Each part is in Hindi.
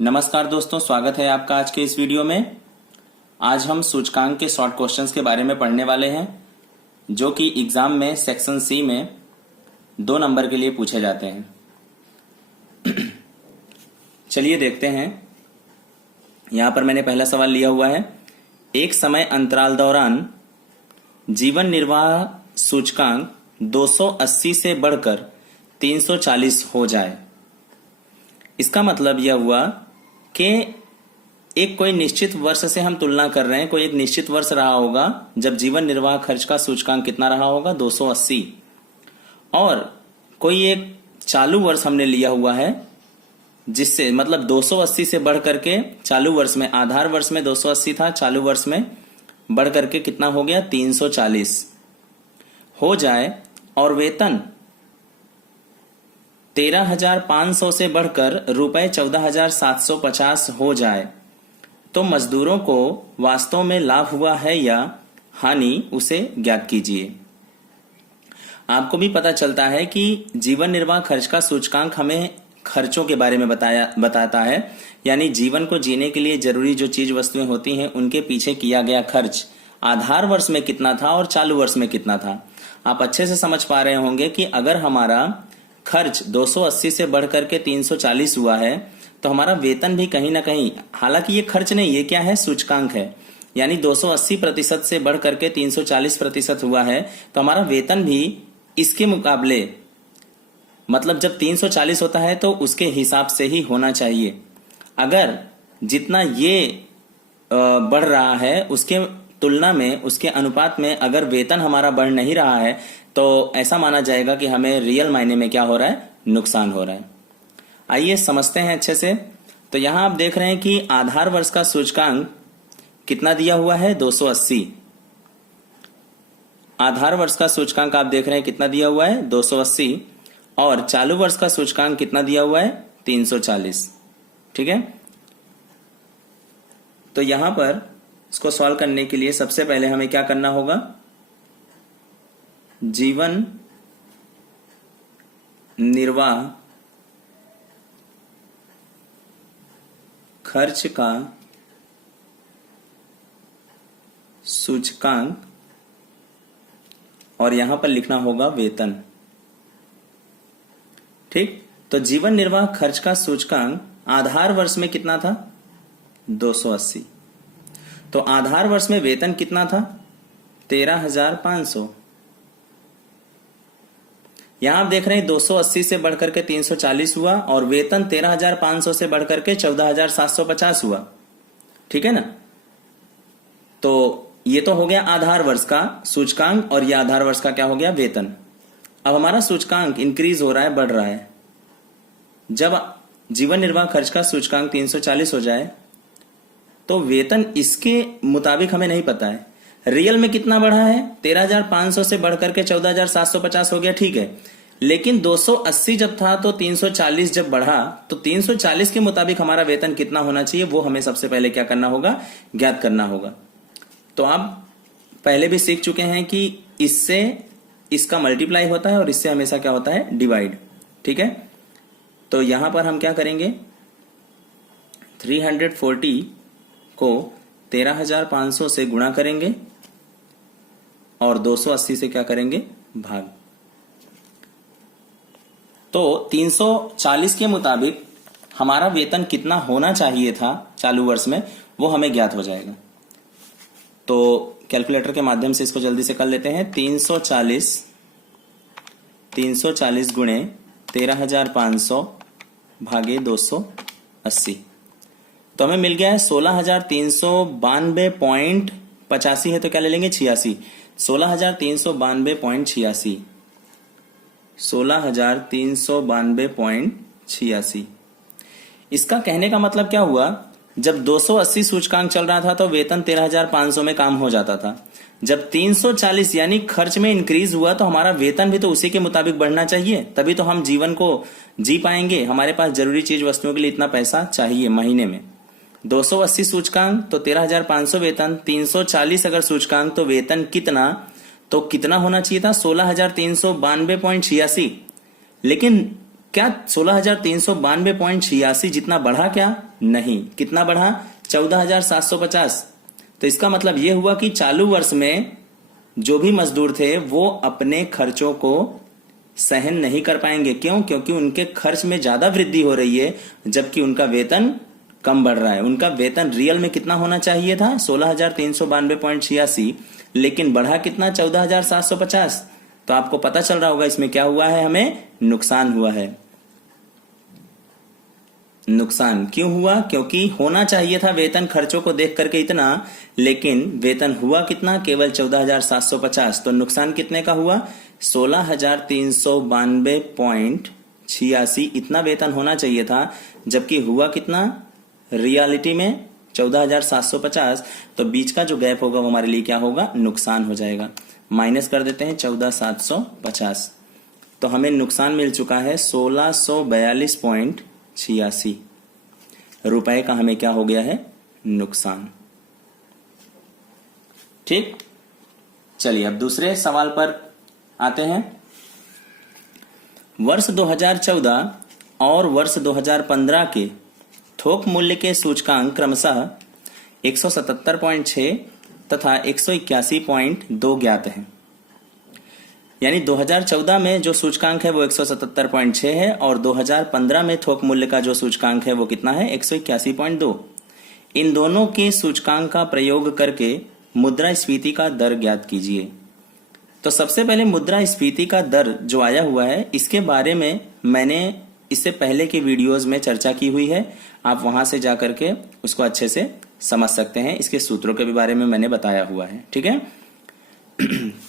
नमस्कार दोस्तों, स्वागत है आपका आज के इस वीडियो में। आज हम सूचकांक के शॉर्ट क्वेश्चंस के बारे में पढ़ने वाले हैं जो कि एग्जाम में सेक्शन सी में 2 नंबर के लिए पूछे जाते हैं। चलिए देखते हैं। यहां पर मैंने पहला सवाल लिया हुआ है, एक समय अंतराल दौरान जीवन निर्वाह सूचकांक 280 से बढ़कर 340 हो जाए। इसका मतलब यह हुआ कि एक कोई निश्चित वर्ष से हम तुलना कर रहे हैं। कोई एक निश्चित वर्ष रहा होगा जब जीवन निर्वाह खर्च का सूचकांक कितना रहा होगा, 280, और कोई एक चालू वर्ष हमने लिया हुआ है जिससे मतलब 280 से बढ़ करके चालू वर्ष में, आधार वर्ष में 280 था, चालू वर्ष में बढ़ करके कितना हो गया, 340 हो जाए, और वेतन 13,500 से बढ़कर रुपए 14,750 हो जाए तो मजदूरों को वास्तव में लाभ हुआ है या हानि, उसे ज्ञात कीजिए। आपको भी पता चलता है कि जीवन निर्वाह खर्च का सूचकांक हमें खर्चों के बारे में बताता है, यानी जीवन को जीने के लिए जरूरी जो चीज वस्तुएं होती हैं उनके पीछे किया गया खर्च आधार वर्ष में कितना था और चालू वर्ष में कितना था। आप अच्छे से समझ पा रहे होंगे कि अगर हमारा खर्च 280 से बढ़कर के 340 हुआ है तो हमारा वेतन भी कहीं ना कहीं, हालांकि ये खर्च नहीं, ये क्या है, सूचकांक है, यानी 280% से बढ़कर के 340% हुआ है तो हमारा वेतन भी इसके मुकाबले, मतलब जब 340 होता है तो उसके हिसाब से ही होना चाहिए। अगर जितना ये बढ़ रहा है उसके तुलना में, उसके अनुपात में अगर वेतन हमारा बढ़ नहीं रहा है तो ऐसा माना जाएगा कि हमें रियल मायने में क्या हो रहा है, नुकसान हो रहा है। आइए समझते हैं अच्छे से। तो यहां आप देख रहे हैं कि आधार वर्ष का सूचकांक कितना दिया हुआ है, 280। आधार वर्ष का सूचकांक आप देख रहे हैं कितना दिया हुआ है, 280, और चालू वर्ष का सूचकांक कितना दिया हुआ है, 340। ठीक है, तो यहां पर इसको सॉल्व करने के लिए सबसे पहले हमें क्या करना होगा, जीवन निर्वाह खर्च का सूचकांक, और यहां पर लिखना होगा वेतन। ठीक, तो जीवन निर्वाह खर्च का सूचकांक आधार वर्ष में कितना था, 280। तो आधार वर्ष में वेतन कितना था, 13,500। यहां आप देख रहे हैं 280 से बढ़कर के 340 हुआ और वेतन 13,500 से बढ़कर के 14,750 हुआ। ठीक है ना, तो ये तो हो गया आधार वर्ष का सूचकांक और ये आधार वर्ष का क्या हो गया, वेतन। अब हमारा सूचकांक इंक्रीज हो रहा है, बढ़ रहा है। जब जीवन निर्वाह खर्च का सूचकांक 340 हो जाए तो वेतन इसके मुताबिक हमें नहीं पता है रियल में कितना बढ़ा है, 13,500 से बढ़कर के 14,750 हो गया, ठीक है। लेकिन 280 जब था तो 340 जब बढ़ा तो 340 के मुताबिक हमारा वेतन कितना होना चाहिए, वो हमें सबसे पहले क्या करना होगा, ज्ञात करना होगा। तो आप पहले भी सीख चुके हैं कि इससे इसका मल्टीप्लाई होता है और इससे हमेशा क्या होता है, डिवाइड। ठीक है, तो यहां पर हम क्या करेंगे, 340 को 13,500 से गुणा करेंगे और 280 से क्या करेंगे, भाग। तो 340 के मुताबिक हमारा वेतन कितना होना चाहिए था चालू वर्ष में, वो हमें ज्ञात हो जाएगा। तो कैलकुलेटर के माध्यम से इसको जल्दी से कर लेते हैं। 340 गुणे 13,500 भागे 280, तो हमें मिल गया है 16,392.85 है, तो क्या ले लेंगे, 86। 16,392.86, 16,392.86। इसका कहने का मतलब क्या हुआ, जब 280 सूचकांक चल रहा था तो वेतन 13,500 में काम हो जाता था। जब 340 यानी खर्च में इंक्रीज हुआ तो हमारा वेतन भी तो उसी के मुताबिक बढ़ना चाहिए, तभी तो हम जीवन को जी पाएंगे। हमारे पास जरूरी चीज वस्तुओं के लिए इतना पैसा चाहिए महीने में। 280 सूचकांक तो 13,500 वेतन, 340 अगर सूचकांक तो वेतन कितना, तो कितना होना चाहिए था, 16,392.86। लेकिन क्या 16,392.86 जितना बढ़ा? क्या नहीं। कितना बढ़ा? 14,750। तो इसका मतलब यह हुआ कि चालू वर्ष में जो भी मजदूर थे वो अपने खर्चों को सहन नहीं कर पाएंगे। क्यों? क्योंकि उनके खर्च में ज्यादा वृद्धि हो रही है, जबकि उनका वेतन कम बढ़ रहा है। उनका वेतन रियल में कितना होना चाहिए था? 16,392.86, लेकिन बढ़ा कितना? 14,750। तो आपको पता चल रहा होगा इसमें क्या हुआ है, हमें नुकसान हुआ है। नुकसान क्यों हुआ? क्योंकि होना चाहिए था वेतन खर्चों को देख करके इतना, लेकिन वेतन हुआ कितना? केवल 14,750। तो नुकसान कितने का हुआ? 16,392.86 इतना वेतन होना चाहिए था, जबकि हुआ कितना रियलिटी में? 14,750। तो बीच का जो गैप होगा वो हमारे लिए क्या होगा? नुकसान हो जाएगा। माइनस कर देते हैं 14,750। तो हमें नुकसान मिल चुका है 1642.86 रुपए का। हमें क्या हो गया है? नुकसान। ठीक, चलिए अब दूसरे सवाल पर आते हैं। वर्ष 2014 और वर्ष 2015 के थोक मूल्य के सूचकांक क्रमशः 177.6 तथा 181.2 ज्ञात हैं। यानी 2014 में जो सूचकांक है वो 177.6 है और 2015 में थोक मूल्य का जो सूचकांक है वो कितना है? 181.2। इन दोनों के सूचकांक का प्रयोग करके मुद्रास्फीति का दर ज्ञात कीजिए। तो सबसे पहले मुद्रास्फीति का दर जो आया हुआ है, इसके बारे में मैंने इससे पहले के वीडियोस में चर्चा की हुई है। आप वहां से जाकर के उसको अच्छे से समझ सकते हैं। इसके सूत्रों के भी बारे में मैंने बताया हुआ है। ठीक है।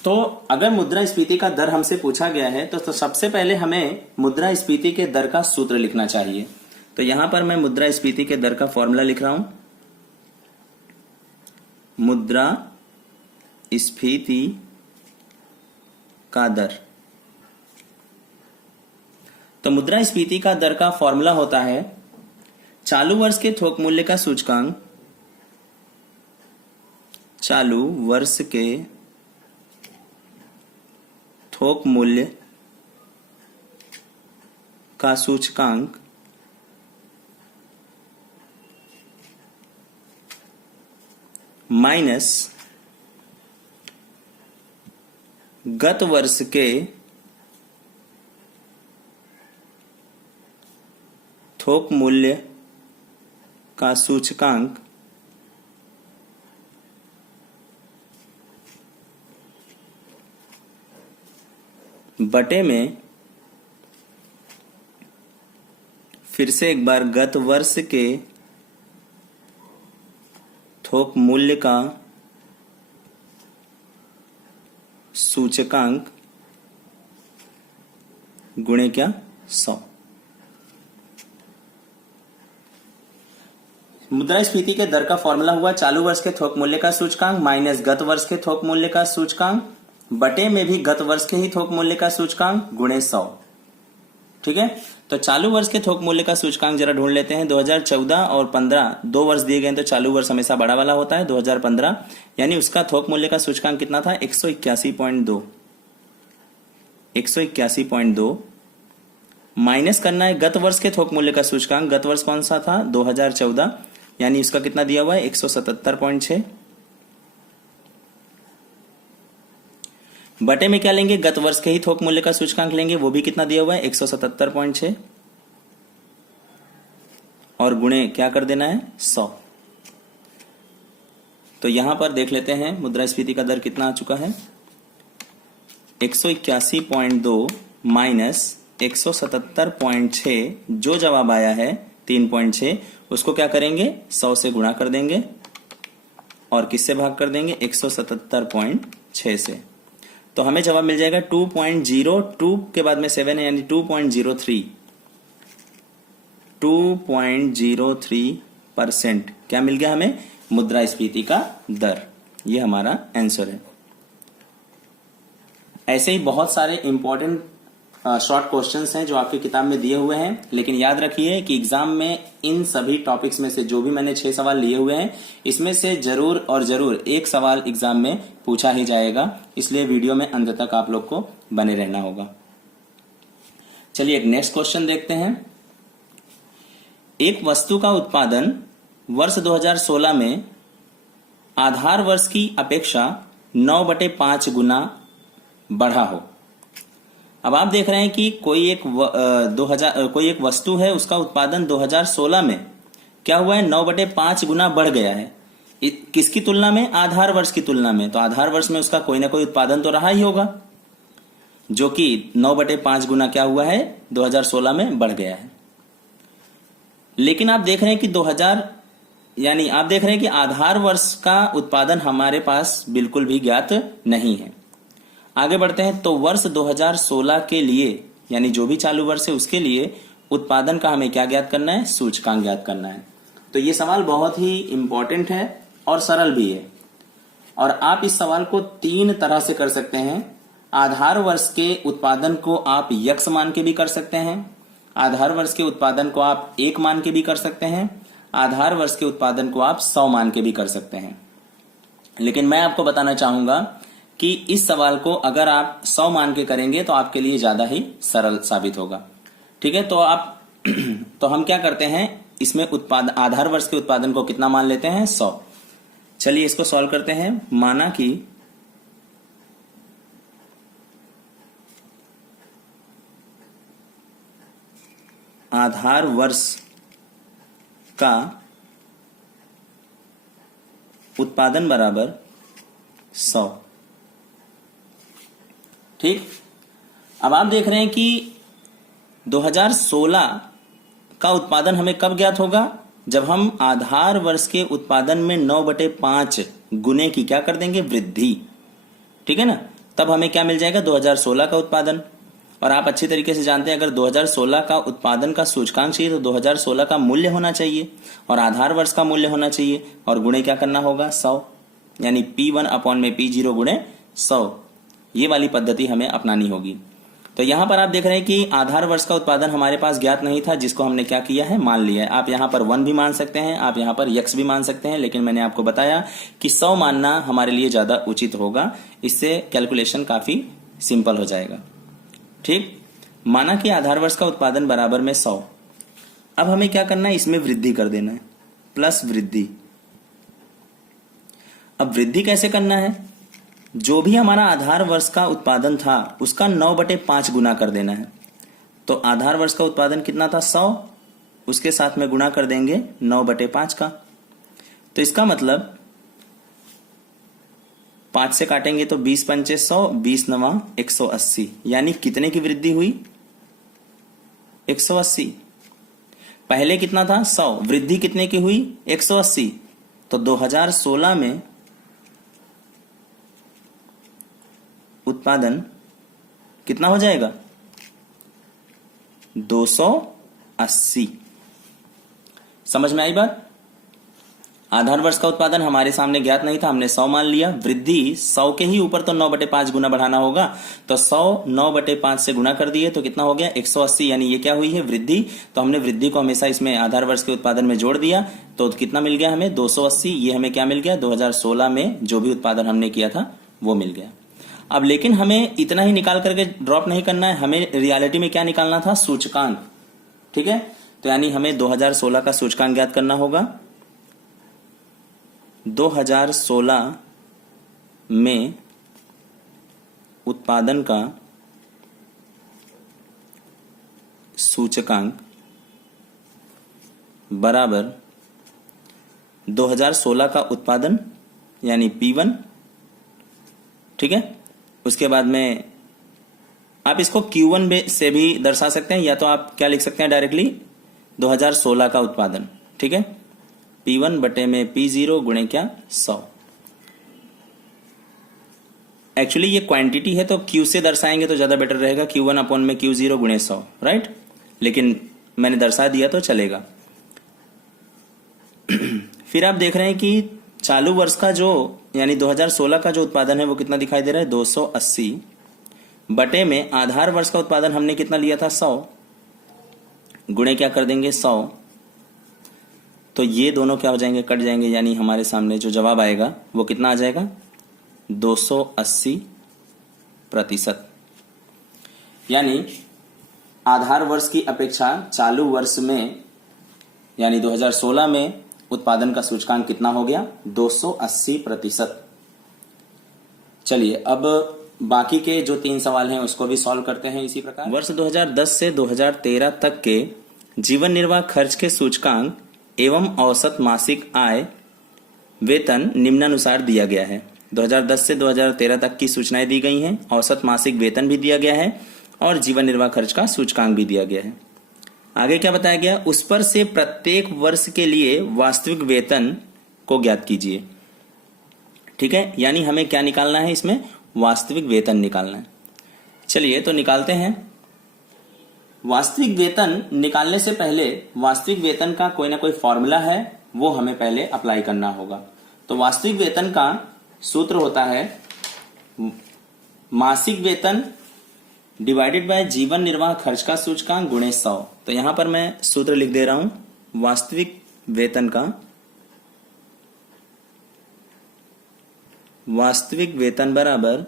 तो अगर मुद्रास्फीति का दर हमसे पूछा गया है तो सबसे पहले हमें मुद्रास्फीति के दर का सूत्र लिखना चाहिए। तो यहां पर मैं मुद्रास्फीति के दर का फॉर्मूला लिख रहा हूं। मुद्रास्फीति का दर, तो मुद्रास्फीति का दर का फॉर्मूला होता है चालू वर्ष के थोक मूल्य का सूचकांक, चालू वर्ष के थोक मूल्य का सूचकांक माइनस गत वर्ष के थोक मूल्य का सूचकांक बटे में फिर से एक बार गत वर्ष के थोक मूल्य का सूचकांक गुणे क्या? 100। मुद्रास्फीति के दर का फॉर्मूला हुआ चालू वर्ष के थोक मूल्य का सूचकांक माइनस गत वर्ष के थोक मूल्य का सूचकांक बटे में भी गत वर्ष के ही थोक मूल्य का सूचकांक गुणे 100। ठीक है। तो चालू वर्ष के थोक मूल्य का सूचकांक जरा ढूंढ लेते हैं। 2014 और 15 दो वर्ष दिए गए तो चालू वर्ष हमेशा बड़ा वाला होता है 2015, यानी उसका थोक मूल्य का सूचकांक कितना था? 181.2। 181.2 माइनस करना है गत वर्ष के थोक मूल्य का सूचकांक। गत वर्ष कौन सा था? 2014, यानी उसका कितना दिया हुआ है? 177.6 बटे में क्या लेंगे? गत वर्ष के ही थोक मूल्य का सूचकांक लेंगे, वो भी कितना दिया हुआ है? 177.6 और गुणे क्या कर देना है? 100। तो यहां पर देख लेते हैं मुद्रास्फीति का दर कितना आ चुका है। 181.2 माइनस 177.6 जो जवाब आया है 3.6, उसको क्या करेंगे? 100 से गुणा कर देंगे और किससे भाग कर देंगे? 177.6 से। तो हमें जवाब मिल जाएगा 2.02 के बाद में 7 है, यानी 2.03। 2.03% क्या मिल गया हमें? मुद्रास्फीति का दर। ये हमारा आंसर है। ऐसे ही बहुत सारे इंपॉर्टेंट शॉर्ट क्वेश्चंस हैं जो आपकी किताब में दिए हुए हैं, लेकिन याद रखिए कि एग्जाम में इन सभी टॉपिक्स में से जो भी मैंने 6 सवाल लिए हुए हैं, इसमें से जरूर और जरूर एक सवाल एग्जाम में पूछा ही जाएगा, इसलिए वीडियो में अंत तक आप लोग को बने रहना होगा। चलिए एक नेक्स्ट क्वेश्चन देखते हैं। एक वस्तु का उत्पादन वर्ष 2016 में आधार वर्ष की अपेक्षा 9/5 गुना बढ़ा हो। अब आप देख रहे हैं कि कोई एक वस्तु है, उसका उत्पादन 2016 में क्या हुआ है, 9/5 गुना बढ़ गया है। किसकी तुलना में? आधार वर्ष की तुलना में। तो आधार वर्ष में उसका कोई ना कोई उत्पादन तो रहा ही होगा, जो कि 9/5 गुना क्या हुआ है, 2016 में बढ़ गया है। लेकिन आप देख रहे हैं कि आप देख रहे हैं कि आधार वर्ष का उत्पादन हमारे पास बिल्कुल भी ज्ञात नहीं है। आगे बढ़ते हैं। तो वर्ष 2016 के लिए, यानी जो भी चालू वर्ष है उसके लिए उत्पादन का हमें क्या ज्ञात करना है, सूचकांक ज्ञात करना है। तो ये सवाल बहुत ही इंपॉर्टेंट है और सरल भी है, और आप इस सवाल को 3 तरह से कर सकते हैं। आधार वर्ष के उत्पादन को आप यक्ष मान के भी कर सकते हैं, आधार वर्ष के उत्पादन को आप 1 मान के भी कर सकते हैं, आधार वर्ष के उत्पादन को आप 100 मान के भी कर सकते हैं। लेकिन मैं आपको बताना चाहूंगा कि इस सवाल को अगर आप 100 मान के करेंगे तो आपके लिए ज्यादा ही सरल साबित होगा। ठीक है, तो हम क्या करते हैं, इसमें आधार वर्ष के उत्पादन को कितना मान लेते हैं, 100। चलिए इसको सॉल्व करते हैं। माना कि आधार वर्ष का उत्पादन बराबर 100। ठीक, अब आप देख रहे हैं कि 2016 का उत्पादन हमें कब ज्ञात होगा, जब हम आधार वर्ष के उत्पादन में 9/5 गुने की क्या कर देंगे, वृद्धि। ठीक है ना, तब हमें क्या मिल जाएगा, 2016 का उत्पादन। और आप अच्छी तरीके से जानते हैं अगर 2016 का उत्पादन का सूचकांक चाहिए तो 2016 का मूल्य होना चाहिए और आधार वर्ष का मूल्य होना चाहिए, और गुणे क्या करना होगा, 100, यानी P1/P0 गुणे 100। ये वाली पद्धति हमें अपनानी होगी। तो यहां पर आप देख रहे हैं कि आधार वर्ष का उत्पादन हमारे पास ज्ञात नहीं था, जिसको हमने क्या किया है, मान लिया है। आप यहां पर 1 भी मान सकते हैं, आप यहां पर यक्ष भी मान सकते हैं, लेकिन मैंने आपको बताया कि 100 मानना हमारे लिए ज्यादा उचित होगा। इससे कैलकुलेशन काफी सिंपल हो जाएगा। ठीक, माना कि आधार वर्ष का उत्पादन बराबर में 100। अब हमें क्या करना है, इसमें वृद्धि कर देना है, प्लस वृद्धि। अब वृद्धि कैसे करना है, जो भी हमारा आधार वर्ष का उत्पादन था उसका 9/5 गुना कर देना है। तो आधार वर्ष का उत्पादन कितना था, 100, उसके साथ में गुणा कर देंगे 9/5 का। तो इसका मतलब 5 से काटेंगे तो 20 पंचे 100, 20 नवा 180, यानी कितने की वृद्धि हुई, 180। पहले कितना था, 100, वृद्धि कितने की हुई, 180। तो 2016 में उत्पादन कितना हो जाएगा, 280। समझ में आई बात? आधार वर्ष का उत्पादन हमारे सामने ज्ञात नहीं था, हमने 100 मान लिया। वृद्धि 100 के ही ऊपर तो 9/5 गुना बढ़ाना होगा, तो 100 9/5 से गुना कर दिए तो कितना हो गया, 180, यानी ये क्या हुई है, वृद्धि। तो हमने वृद्धि को हमेशा इसमें आधार वर्ष के उत्पादन में जोड़ दिया, तो कितना मिल गया हमें, 280। ये हमें क्या मिल गया, 2016 में जो भी उत्पादन हमने किया था वो मिल गया। अब लेकिन हमें इतना ही निकाल करके ड्रॉप नहीं करना है, हमें रियलिटी में क्या निकालना था, सूचकांक। ठीक है, तो यानी हमें 2016 का सूचकांक ज्ञात करना होगा। 2016 में उत्पादन का सूचकांक बराबर 2016 का उत्पादन यानी P1। ठीक है, उसके बाद में आप इसको Q1 से भी दर्शा सकते हैं, या तो आप क्या लिख सकते हैं डायरेक्टली 2016 का उत्पादन। ठीक है, P1 बटे में P0 गुणे क्या, 100। एक्चुअली ये क्वांटिटी है तो Q से दर्शाएंगे तो ज्यादा बेटर रहेगा, Q1/Q0 गुणे 100, राइट। लेकिन मैंने दर्शा दिया तो चलेगा। फिर आप देख रहे हैं कि चालू वर्ष का जो यानी 2016 का जो उत्पादन है वो कितना दिखाई दे रहा है, 280 बटे में आधार वर्ष का उत्पादन हमने कितना लिया था, 100, गुणे क्या कर देंगे, 100। तो ये दोनों क्या हो जाएंगे, कट जाएंगे, यानी हमारे सामने जो जवाब आएगा वो कितना आ जाएगा, 280%। यानी आधार वर्ष की अपेक्षा चालू वर्ष में यानी 2016 में उत्पादन का सूचकांक कितना हो गया? 280%। चलिए अब बाकी के जो 3 सवाल हैं उसको भी सॉल्व करते हैं इसी प्रकार। वर्ष 2010 से 2013 तक के जीवन निर्वाह खर्च के सूचकांक एवं औसत मासिक आय वेतन निम्नानुसार दिया गया है। 2010 से 2013 तक की सूचनाएं दी गई हैं, औसत मासिक वेतन भी दिया गया है और जीवन निर्वाह खर्च का सूचकांक भी दिया गया है। आगे क्या बताया गया? उस पर से प्रत्येक वर्ष के लिए वास्तविक वेतन को ज्ञात कीजिए। ठीक है, यानी हमें क्या निकालना है? इसमें वास्तविक वेतन निकालना है। चलिए तो निकालते हैं। वास्तविक वेतन निकालने से पहले वास्तविक वेतन का कोई ना कोई फॉर्मूला है, वो हमें पहले अप्लाई करना होगा। तो वास्तविक वेतन का सूत्र होता है मासिक वेतन डिवाइडेड बाय जीवन निर्वाह खर्च का सूचकांक गुणे 100। तो यहां पर मैं सूत्र लिख दे रहा हूं, वास्तविक वेतन बराबर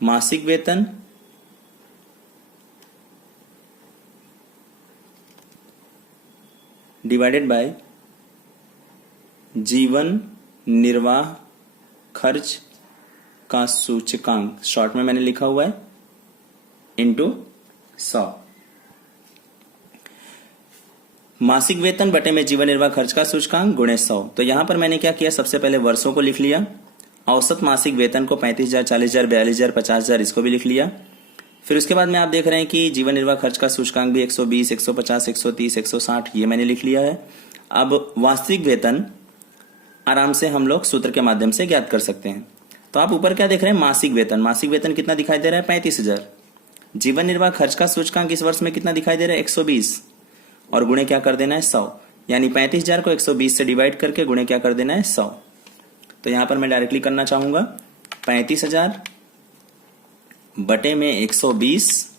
मासिक वेतन डिवाइडेड बाय जीवन निर्वाह खर्च का सूचकांक, शॉर्ट में मैंने लिखा हुआ है, इंटू 100। मासिक वेतन बटे में जीवन निर्वाह खर्च का सूचकांक गुणे 100। तो यहां पर मैंने क्या किया? सबसे पहले वर्षों को लिख लिया, औसत मासिक वेतन को 35,000, 40,000, 42,000, 50,000 इसको भी लिख लिया। फिर उसके बाद में आप देख रहे हैं कि जीवन निर्वाह खर्च का सूचकांक भी 120, 150, 130, 160 ये मैंने लिख लिया है। अब वास्तविक वेतन आराम से हम लोग सूत्र के माध्यम से ज्ञात कर सकते हैं। तो आप ऊपर क्या देख रहे हैं? मासिक वेतन कितना दिखाई दे रहा है? 35,000। जीवन निर्वाह खर्च का सूचकांक इस वर्ष में कितना दिखाई दे रहा है? 120 और गुणे क्या कर देना है? 100। यानी 35,000 को 120 से डिवाइड करके गुणे क्या कर देना है? 100। तो यहां पर मैं डायरेक्टली करना चाहूंगा 35,000 बटे में 120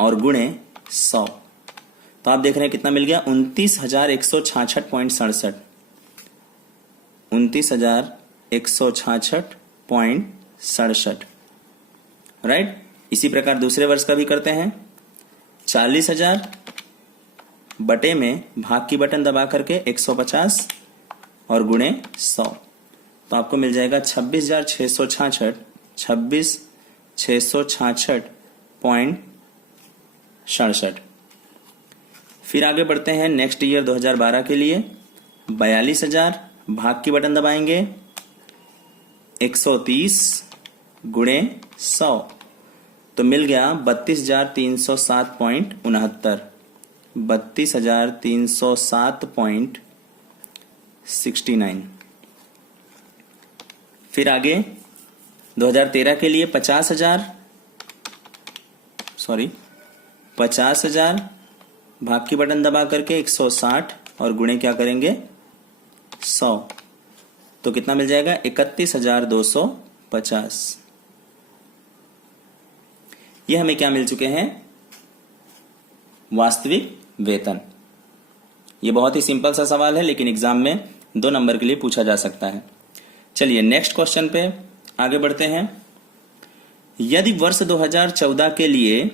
और गुणे 100। तो आप देख रहे हैं कितना मिल गया? 29,166.67। 29,166.67। राइट। इसी प्रकार दूसरे वर्ष का भी करते हैं। 40,000 बटे में भाग की बटन दबा करके 150 और गुणे 100। तो आपको मिल जाएगा 26,666.67। फिर आगे बढ़ते हैं नेक्स्ट ईयर 2012 के लिए। 42,000 भाग की बटन दबाएंगे 130 गुणे 100। तो मिल गया 32,307.69। 32,307.69। फिर आगे 2013 के लिए 50,000 भाग की बटन दबा करके 160 और गुणे क्या करेंगे? 100। तो कितना मिल जाएगा? 31,250। ये हमें क्या मिल चुके हैं? वास्तविक वेतन। ये बहुत ही सिंपल सा सवाल है, लेकिन एग्जाम में 2 नंबर के लिए पूछा जा सकता है। चलिए नेक्स्ट क्वेश्चन पे आगे बढ़ते हैं। यदि वर्ष 2014 के लिए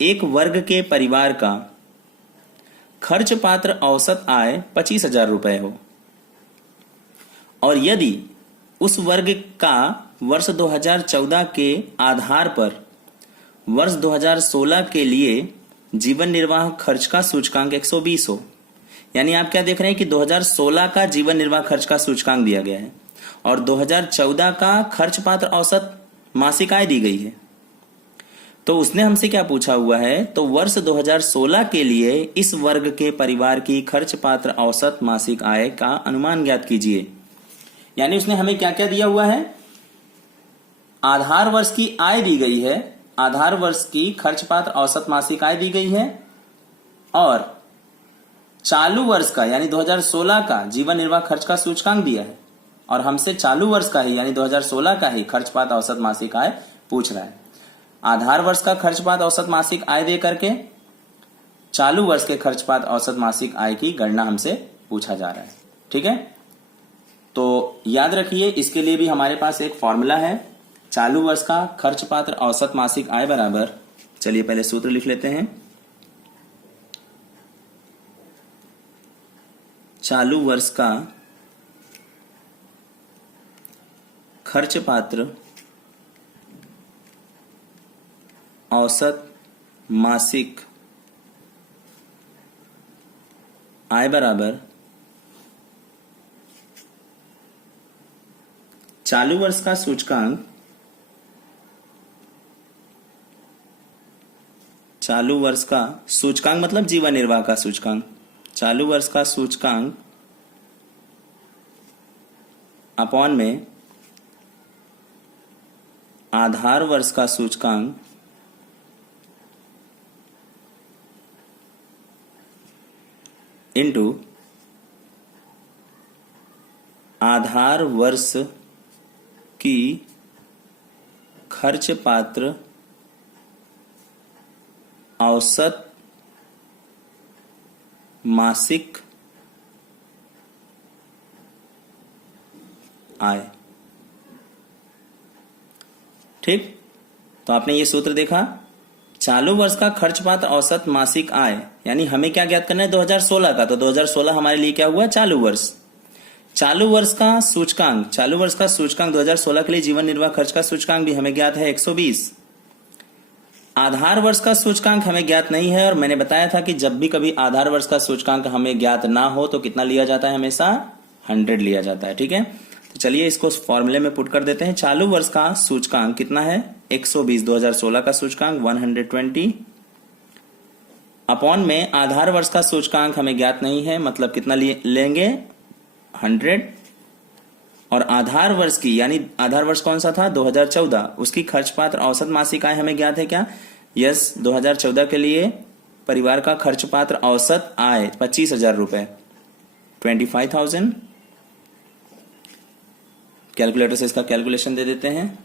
एक वर्ग के परिवार का खर्च पात्र औसत आय 25,000 रुपए हो और यदि उस वर्ग का वर्ष 2014 के आधार पर वर्ष 2016 के लिए जीवन निर्वाह खर्च का सूचकांक 120 हो, यानी आप क्या देख रहे हैं कि 2016 का जीवन निर्वाह खर्च का सूचकांक दिया गया है और 2014 का खर्च पात्र औसत मासिक आय दी गई है। तो उसने हमसे क्या पूछा हुआ है? तो वर्ष 2016 के लिए इस वर्ग के परिवार की खर्च पात्र औसत मासिक आय का अनुमान ज्ञात कीजिए। यानी उसने हमें क्या क्या दिया हुआ है? आधार वर्ष की आय दी गई है, आधार वर्ष की खर्च पात्र औसत मासिक आय दी गई है और चालू वर्ष का यानी 2016 का जीवन निर्वाह खर्च का सूचकांक दिया है और हमसे चालू वर्ष का ही यानी 2016 का ही खर्च पात्र औसत मासिक आय पूछ रहा है। आधार वर्ष का खर्च पात्र औसत मासिक आय दे करके चालू वर्ष के खर्च पात्र औसत मासिक आय की गणना हमसे पूछा जा रहा है। ठीक है, तो याद रखिए इसके लिए भी हमारे पास एक फॉर्मूला है। चालू वर्ष का खर्च पात्र औसत मासिक आय बराबर, चलिए पहले सूत्र लिख लेते हैं। चालू वर्ष का खर्च पात्र औसत मासिक आय बराबर चालू वर्ष का सूचकांक, चालू वर्ष का सूचकांक मतलब जीवन निर्वाह का सूचकांक, चालू वर्ष का सूचकांक अपॉन में आधार वर्ष का सूचकांक इनटू आधार वर्ष की खर्च पात्र औसत मासिक आय। ठीक, तो आपने ये सूत्र देखा, चालू वर्ष का खर्च पात्र औसत मासिक आय, यानी हमें क्या ज्ञात करना है 2016 का, तो 2016 हमारे लिए क्या हुआ, चालू वर्ष। चालू वर्ष का सूचकांक, चालू वर्ष का सूचकांक 2016 के लिए जीवन निर्वाह खर्च का सूचकांक भी हमें ज्ञात है 120। आधार वर्ष का सूचकांक हमें ज्ञात नहीं है, और मैंने बताया था कि जब भी कभी आधार वर्ष का सूचकांक हमें ज्ञात ना हो तो कितना लिया जाता है, हमेशा 100 लिया जाता है। ठीक है, तो चलिए इसको फॉर्मूले में पुट कर देते हैं। चालू वर्ष का सूचकांक कितना है 120, 2016 का सूचकांक 120 अपॉन में आधार वर्ष का सूचकांक हमें ज्ञात नहीं है, मतलब कितना लेंगे 100, और आधार वर्ष की, यानी आधार वर्ष कौन सा था 2014, उसकी खर्च पात्र औसत मासिक आय हमें ज्ञात है क्या, यस 2014 के लिए परिवार का खर्च पात्र औसत आय 25,000 रुपए, 25,000। कैलकुलेटर से इसका कैलकुलेशन दे देते हैं,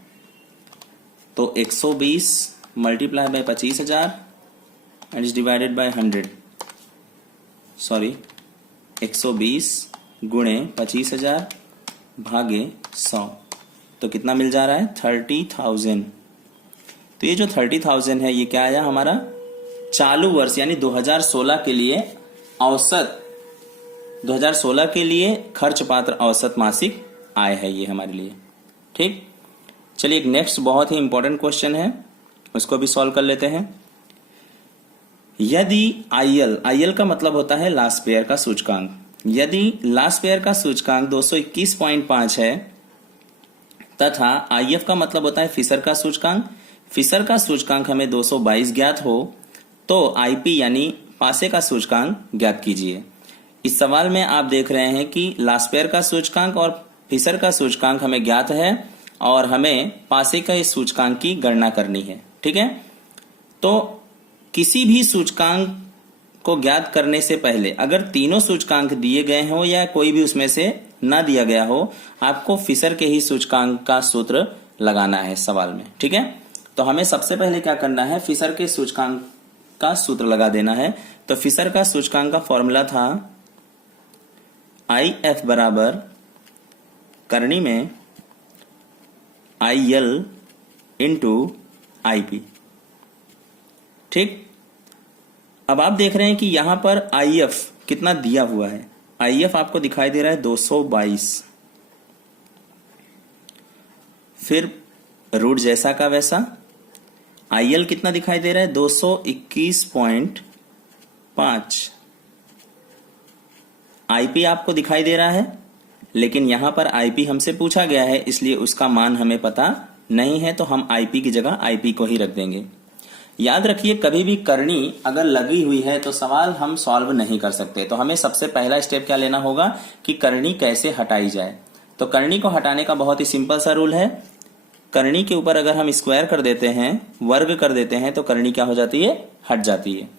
तो 120 multiply by 25,000 and is divided by 100, sorry 120 गुणे 25,000 भागे 100, तो कितना मिल जा रहा है 30,000। तो ये जो 30,000 है ये क्या आया हमारा चालू वर्ष यानी 2016 के लिए औसत, 2016 के लिए खर्च पात्र औसत मासिक आय है ये हमारे लिए। ठीक, चलिए एक नेक्स्ट बहुत ही इंपॉर्टेंट क्वेश्चन है, उसको भी सॉल्व कर लेते हैं। यदि आईएल का मतलब होता है लास्ट पेयर का सूचकांक, यदि लास्ट पेयर का सूचकांक 221.5 है तथा आईएफ का मतलब होता है फिशर का सूचकांक, फिशर का सूचकांक हमें 222 ज्ञात हो, तो आईपी यानी पासे का सूचकांक ज्ञात कीजिए। इस सवाल में आप देख रहे हैं कि लास्ट पेयर का सूचकांक और फिशर का सूचकांक हमें ज्ञात है और हमें पासे का इस सूचकांक की गणना करनी है। ठीक है, तो किसी भी सूचकांक को ज्ञात करने से पहले अगर तीनों सूचकांक दिए गए हो या कोई भी उसमें से ना दिया गया हो, आपको फिशर के ही सूचकांक का सूत्र लगाना है सवाल में। ठीक है, तो हमें सबसे पहले क्या करना है, फिशर के सूचकांक का सूत्र लगा देना है। तो फिशर का सूचकांक का फॉर्मूला था आई एफ बराबर करनी में I L into I P. ठीक, अब आप देख रहे हैं कि यहां पर आई एफ कितना दिया हुआ है, आई एफ आपको दिखाई दे रहा है 222, फिर रूट जैसा का वैसा, आई एल कितना दिखाई दे रहा है 221.5, आईपी आपको दिखाई दे रहा है, लेकिन यहां पर आईपी हमसे पूछा गया है इसलिए उसका मान हमें पता नहीं है, तो हम आईपी की जगह आईपी को ही रख देंगे। याद रखिए कभी भी करनी अगर लगी हुई है तो सवाल हम सॉल्व नहीं कर सकते, तो हमें सबसे पहला स्टेप क्या लेना होगा कि करनी कैसे हटाई जाए। तो करनी को हटाने का बहुत ही सिंपल सा रूल है, करनी के ऊपर अगर हम स्क्वायर कर देते हैं, वर्ग कर देते हैं, तो करनी क्या हो जाती है, हट जाती है।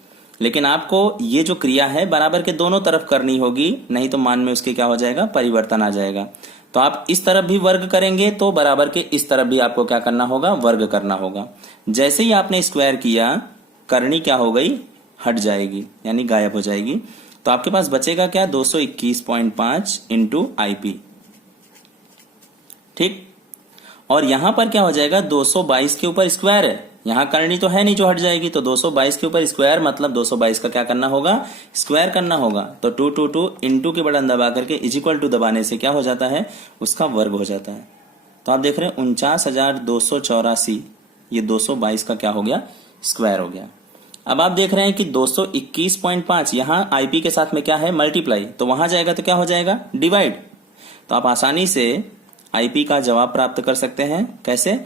लेकिन आपको ये जो क्रिया है बराबर के दोनों तरफ करनी होगी, नहीं तो मान में उसके क्या हो जाएगा, परिवर्तन आ जाएगा। तो आप इस तरफ भी वर्ग करेंगे तो बराबर के इस तरफ भी आपको क्या करना होगा, वर्ग करना होगा। जैसे ही आपने स्क्वायर किया करनी क्या हो गई, हट जाएगी यानी गायब हो जाएगी। तो आपके पास बचेगा क्या 221.5 इंटू आईपी। ठीक, और यहां पर क्या हो जाएगा, 222 के ऊपर स्क्वायर है, यहां करनी तो है नहीं जो हट जाएगी, तो 222 के ऊपर स्क्वायर मतलब 222 का क्या करना होगा, स्क्वायर करना होगा। तो 2 इंटू के बटन दबा करके इज इक्वल टू दबाने से क्या हो जाता है, उसका वर्ग हो जाता है। तो आप देख रहे हैं 49,284, ये 222 का क्या हो गया, स्क्वायर हो गया। अब आप देख रहे हैं कि 221.5 यहां आईपी के साथ में क्या है, मल्टीप्लाई, तो वहां जाएगा तो क्या हो जाएगा, डिवाइड। तो आप आसानी से आईपी का जवाब प्राप्त कर सकते हैं। कैसे,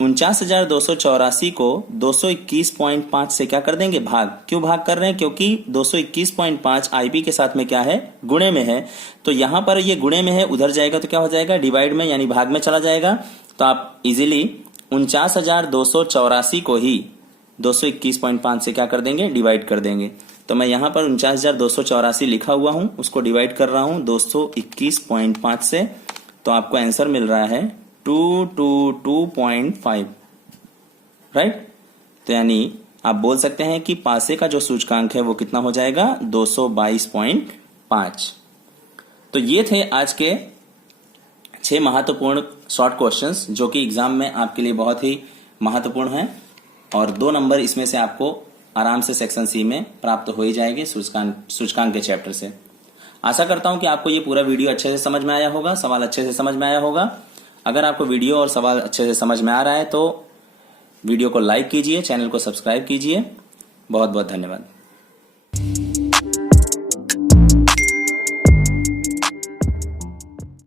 49,284 को 221.5 से क्या कर देंगे, भाग। क्यों भाग कर रहे हैं, क्योंकि 221.5 आईपी के साथ में क्या है, गुणे में है। तो यहां पर ये गुणे में है, उधर जाएगा तो क्या हो जाएगा, डिवाइड में यानी भाग में चला जाएगा। तो आप इजीली 49,284 को ही 221.5 से क्या कर देंगे, डिवाइड कर देंगे। तो मैं यहां पर 49,284 लिखा हुआ हूं, उसको डिवाइड कर रहा हूं 221.5 से। तो आपको आंसर मिल रहा है 222.5, राइट। तो यानी आप बोल सकते हैं कि पासे का जो सूचकांक है वो कितना हो जाएगा, 222.5। तो ये थे आज के 6 महत्वपूर्ण शॉर्ट क्वेश्चंस जो कि एग्जाम में आपके लिए बहुत ही महत्वपूर्ण हैं, और 2 नंबर इसमें से आपको आराम से सेक्शन सी में प्राप्त हो ही जाएंगे सूचकांक के चैप्टर से। आशा करता हूं कि आपको ये पूरा वीडियो अच्छे से समझ में आया होगा, सवाल अच्छे से समझ में आया होगा। अगर आपको वीडियो और सवाल अच्छे से समझ में आ रहा है तो वीडियो को लाइक कीजिए, चैनल को सब्सक्राइब कीजिए। बहुत बहुत धन्यवाद।